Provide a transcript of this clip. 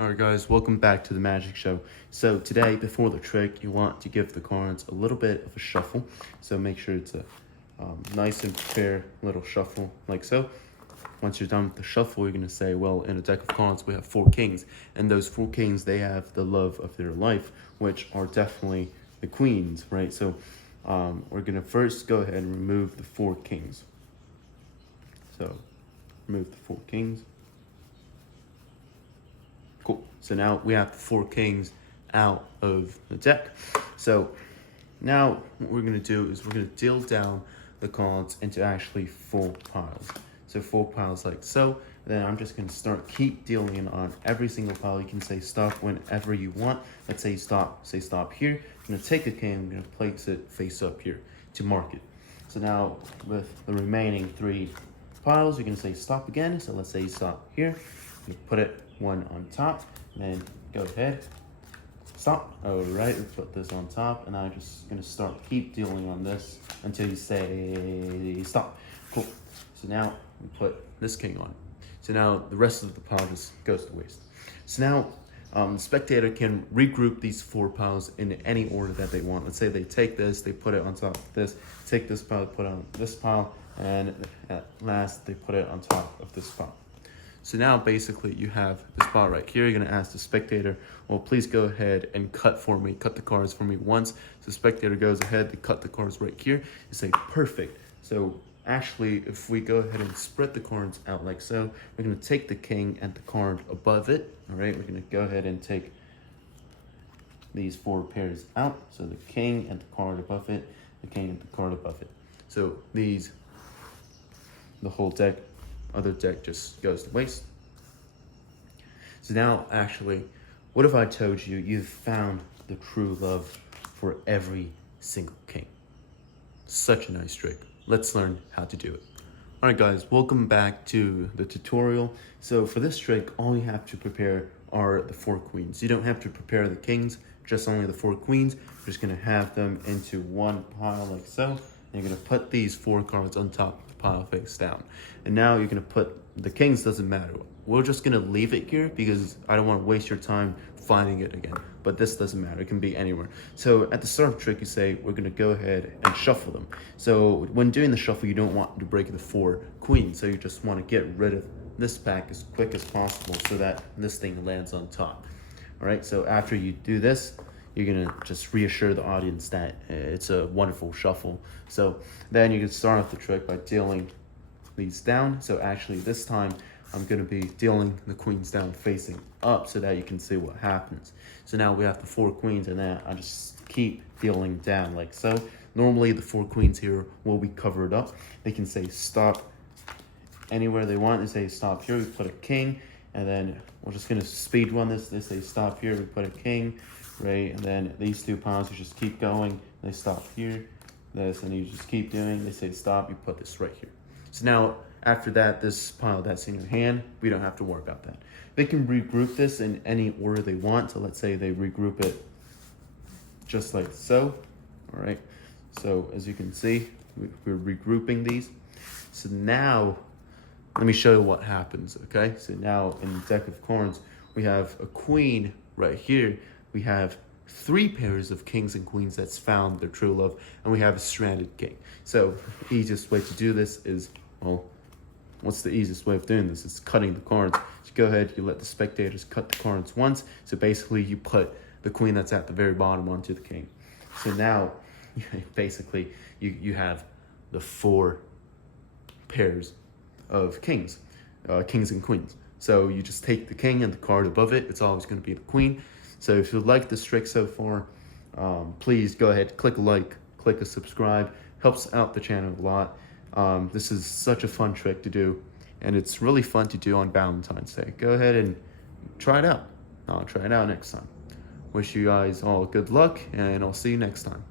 Alright guys, welcome back to the magic show. So today, before the trick, you want to give the cards a little bit of a shuffle. So make sure it's a nice and fair little shuffle, like so. Once you're done with the shuffle, you're going to say, well, in a deck of cards, we have 4 kings. And those 4 kings, they have the love of their life, which are definitely the queens, right? So we're going to first go ahead and remove the 4 kings. So remove the 4 kings. Cool. So now we have the 4 kings out of the deck. So now what we're going to do is we're going to deal down the cards into actually 4 piles. So 4 piles like so. Then I'm just going to keep dealing on every single pile. You can say stop whenever you want. Let's say stop here. I'm going to take a king, I'm going to place it face up here to mark it. So now with the remaining 3 piles, you're going to say stop again. So let's say stop here. You put it 1 on top, and then go ahead, stop. All right, we put this on top, and I'm just gonna keep dealing on this until you say stop. Cool. So now we put this king on. So now the rest of the pile just goes to waste. So now the spectator can regroup these 4 piles in any order that they want. Let's say they take this, they put it on top of this, take this pile, put it on this pile, and at last they put it on top of this pile. So now basically you have this spot right here. You're gonna ask the spectator, well, please go ahead and cut the cards for me once. So the spectator goes ahead to cut the cards right here. You say, perfect. So actually, if we go ahead and spread the cards out like so, we're gonna take the king and the card above it. All right, we're gonna go ahead and take these 4 pairs out. So the king and the card above it, the king and the card above it. So the whole other deck just goes to waste. So now, actually, what if I told you you've found the true love for every single king? Such a nice trick. Let's learn how to do it. All right, guys, welcome back to the tutorial. So for this trick, all you have to prepare are the 4 queens. You don't have to prepare the kings, just only the 4 queens. You're just gonna have them into one pile like so. And you're gonna put these 4 cards on top of the pile face down. And now you're gonna put the kings, doesn't matter. We're just gonna leave it here because I don't wanna waste your time finding it again. But this doesn't matter, it can be anywhere. So at the start of the trick, you say, we're gonna go ahead and shuffle them. So when doing the shuffle, you don't want to break the 4 queens. So you just wanna get rid of this pack as quick as possible so that this thing lands on top. All right, so after you do this, you're gonna just reassure the audience that it's a wonderful shuffle. So then you can start off the trick by dealing these down. So actually this time I'm gonna be dealing the queens down facing up so that you can see what happens. So now we have the 4 queens, and then I just keep dealing down like so. Normally the 4 queens here will be covered up. They can say stop anywhere they want. They say stop here, we put a king, and then we're just gonna speed run this. They say stop here, we put a king, right? And then these 2 piles, you just keep going. They stop here, this, and you just keep doing. They say stop, you put this right here. So now after that, this pile that's in your hand, we don't have to worry about that. They can regroup this in any order they want. So let's say they regroup it just like so. All right, so as you can see, we're regrouping these. So now let me show you what happens. Okay, so now in the deck of cards, we have a queen right here. We have 3 pairs of kings and queens that's found their true love, and we have a stranded king. So the easiest way to do this is, well, what's the easiest way of doing this? It's cutting the cards. So go ahead, you let the spectators cut the cards once. So basically you put the queen that's at the very bottom onto the king. So now basically you have the 4 pairs of kings, kings and queens. So you just take the king and the card above it. It's always going to be the queen. So if you like this trick so far, please go ahead, click a like, click a subscribe. Helps out the channel a lot. This is such a fun trick to do, and it's really fun to do on Valentine's Day. Go ahead and try it out. I'll try it out next time. Wish you guys all good luck, and I'll see you next time.